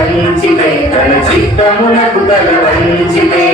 చిత్తమునకు తల వంచితే తన చిత్తమునకు తల వంచితే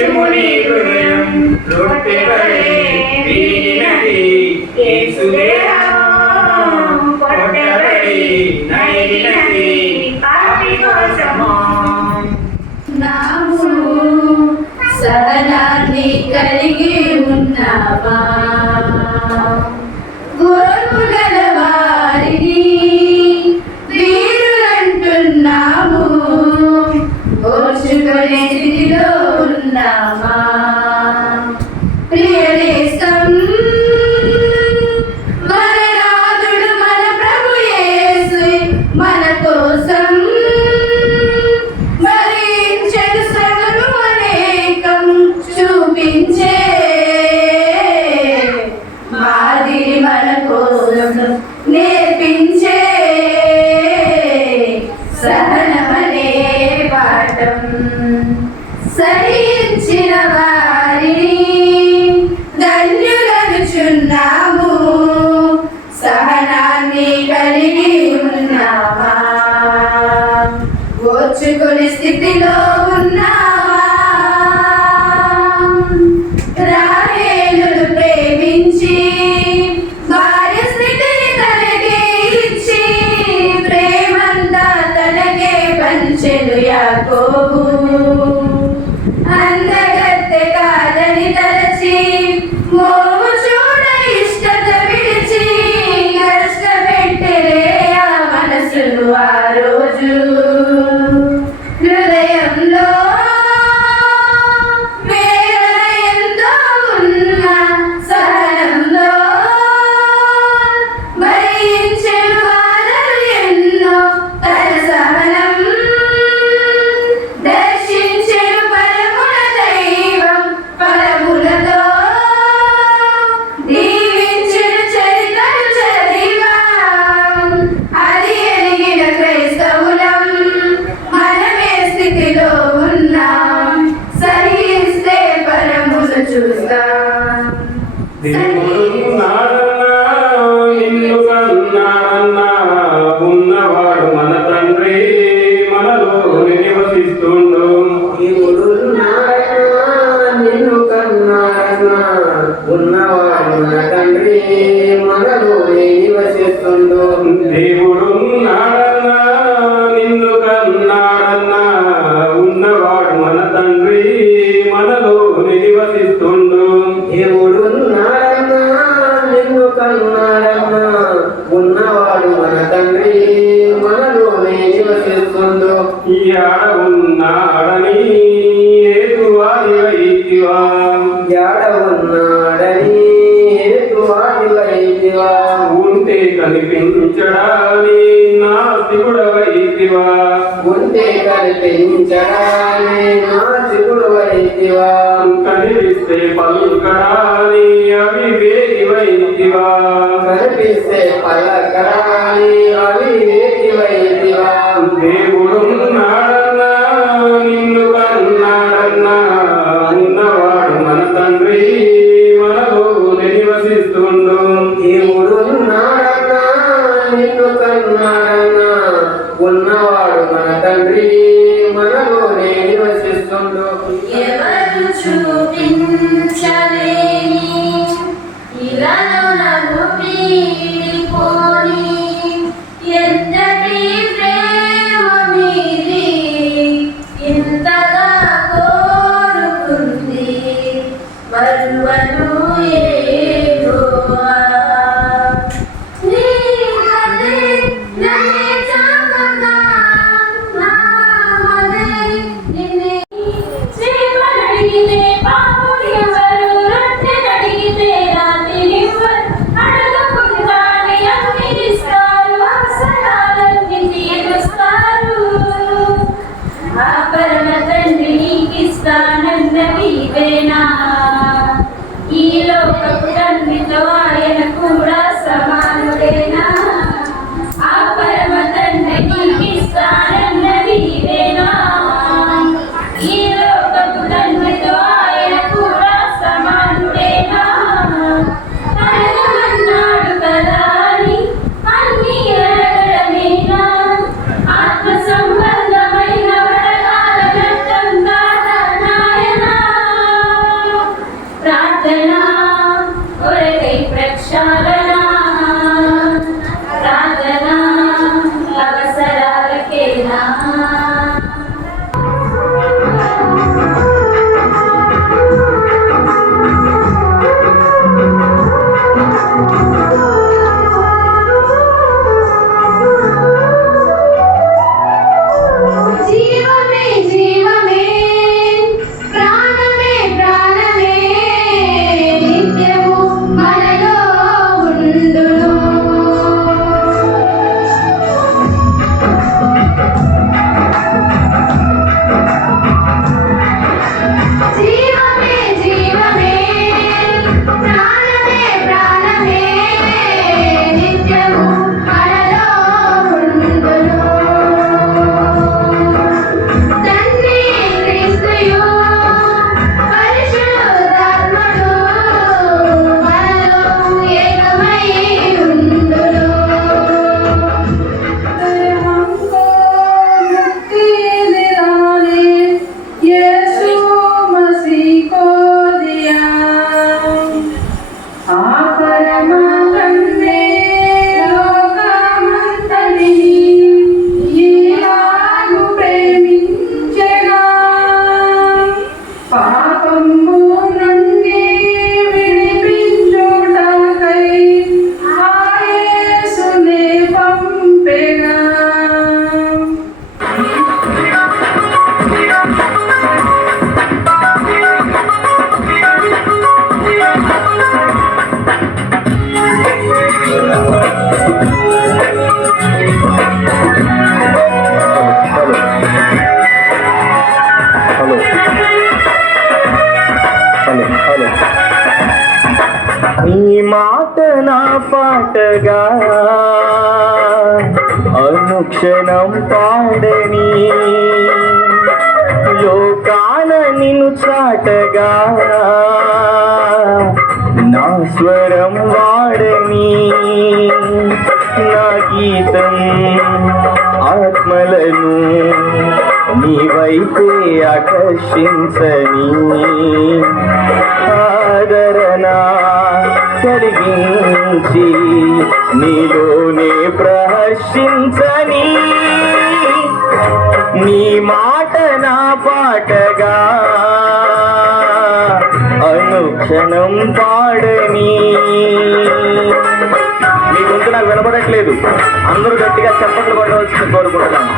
రక్షించుము నీ హృదయం రొట్టెవలే వీడినది యేసుదేవా పొట్టవలే నైనది పాపి కోసము. నాము కలిగి ఉన్నావా? Muslim, ಕಲಿತೆ ಕಲಿತೆ ಇಂಚರಾನೆ ನಾಚಿಕೊಳ್ಳುವೈತಿವಾ ಕಲಿಪಿಸ್ತೆ ಪಲ್ಕಡಾನಿ ಅವಿವೇಗಿ ವೈತಿವಾ ಕಲಿಪಿಸ್ತೆ ಪಲ್ಲಕಡಾನಿ కాదని లోకాన నిన్ను చాటగా. నా స్వరం వాడని. నా గీతం ఆత్మలను నీ నీవైతే ఆకర్షించని. ఆదరణ కలిగించి నీలోనే ప్రహర్షించ క్షణం పాడని మీ గొంతు నాకు వినపడట్లేదు. అందరూ గట్టిగా చెప్పట్లు పడవలసింది కోరుకుంటున్నాను.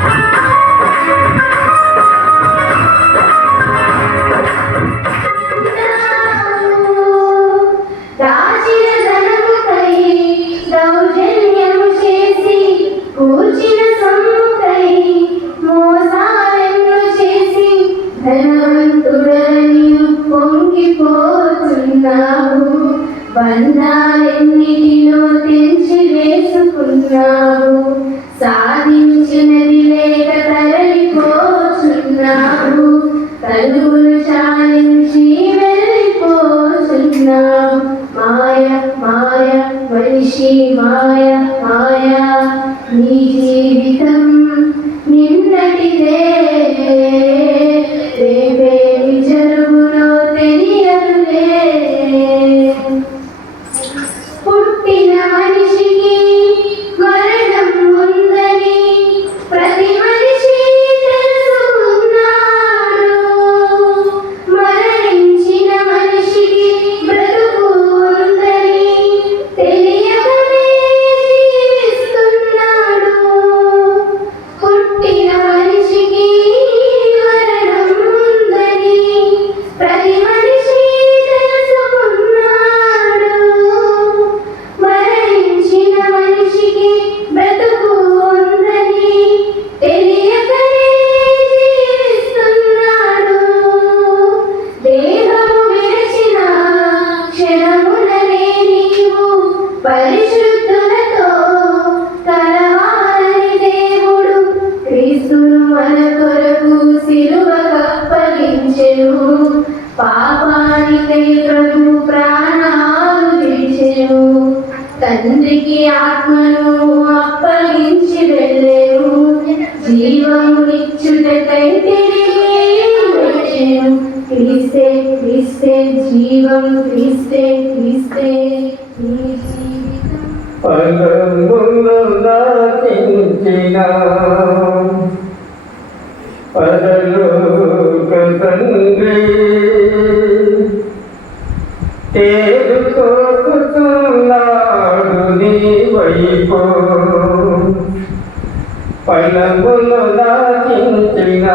పలములు దాచించిన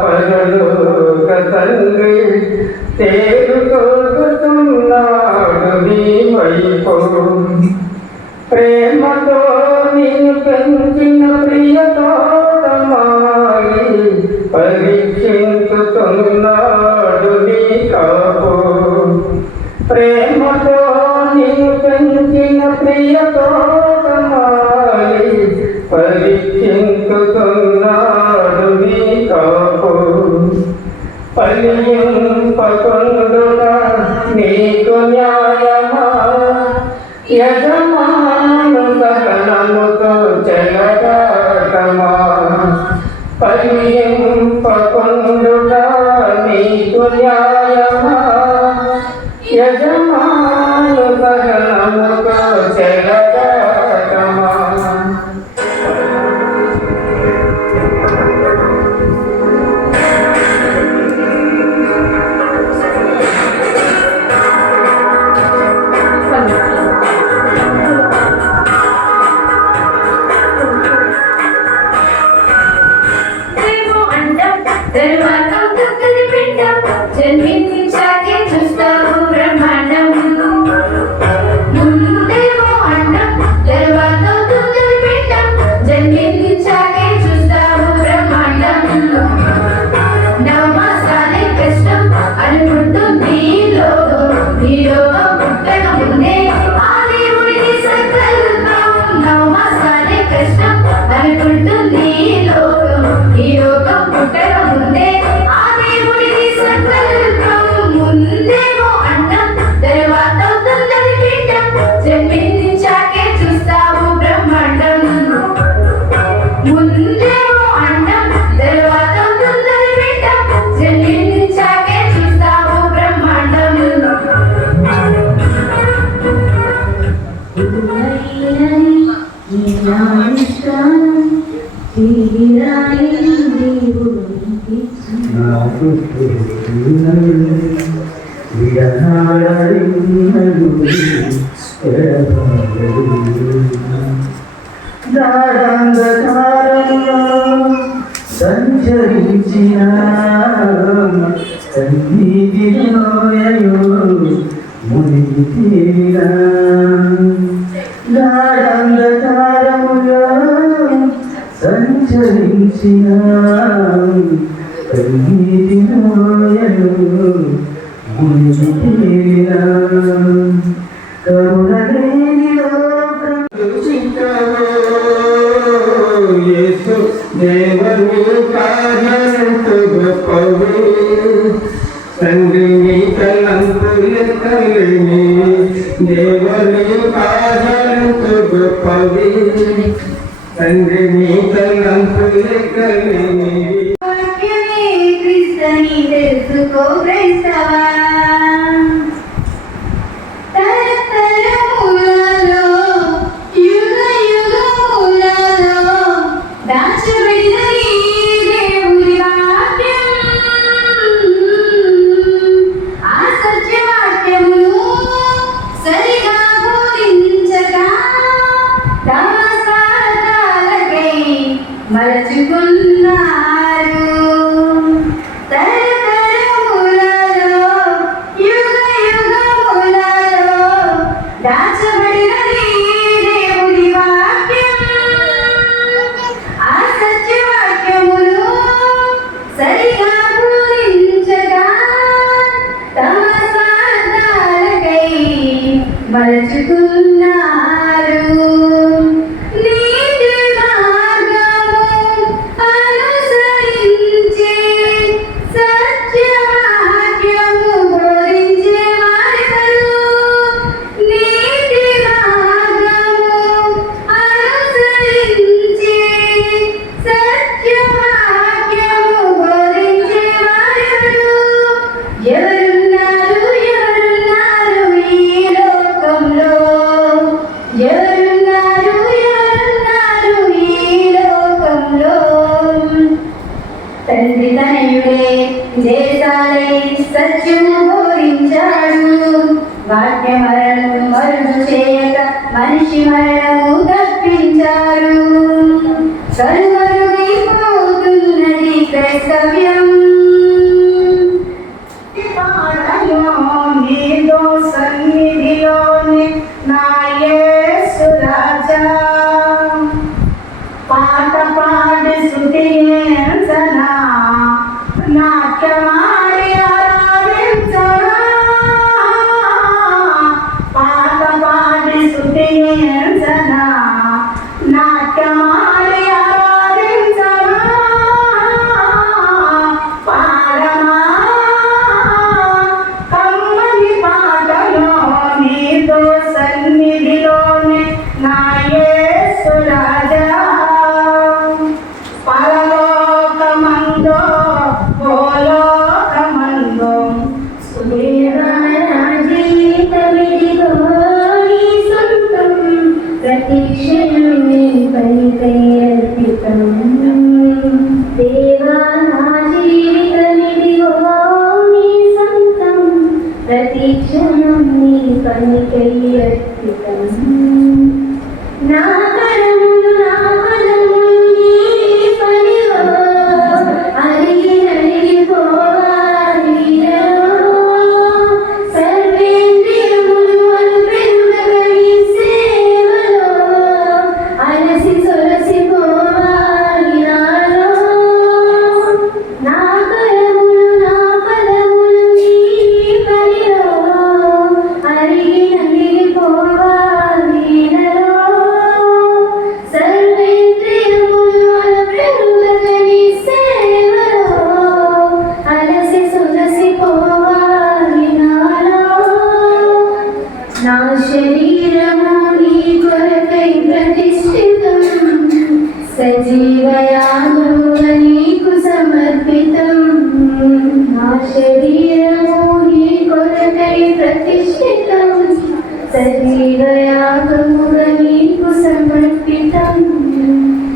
పనులు తండ్రి తేరు కోరుతున్నాడు నీ వైపు ప్రేమ पकंदुरा मी तुझ्या జాగంధకారంలో సంచరించిన సన్నిధిలోయో మునిగి తీరా జాగంధకారంలో సంచరించిన సన్నిధిలోయో మునిగి తీరా தந்தினி கண்ணம் பிள்ளை கண்ணி రచించాలే సత్యము బోధించాడు వాక్య మరణము మరుగు చేయక మనిషి మరణము తప్పించారు కరుమరుగైపోతున్నది క్రైస్తవ్యం.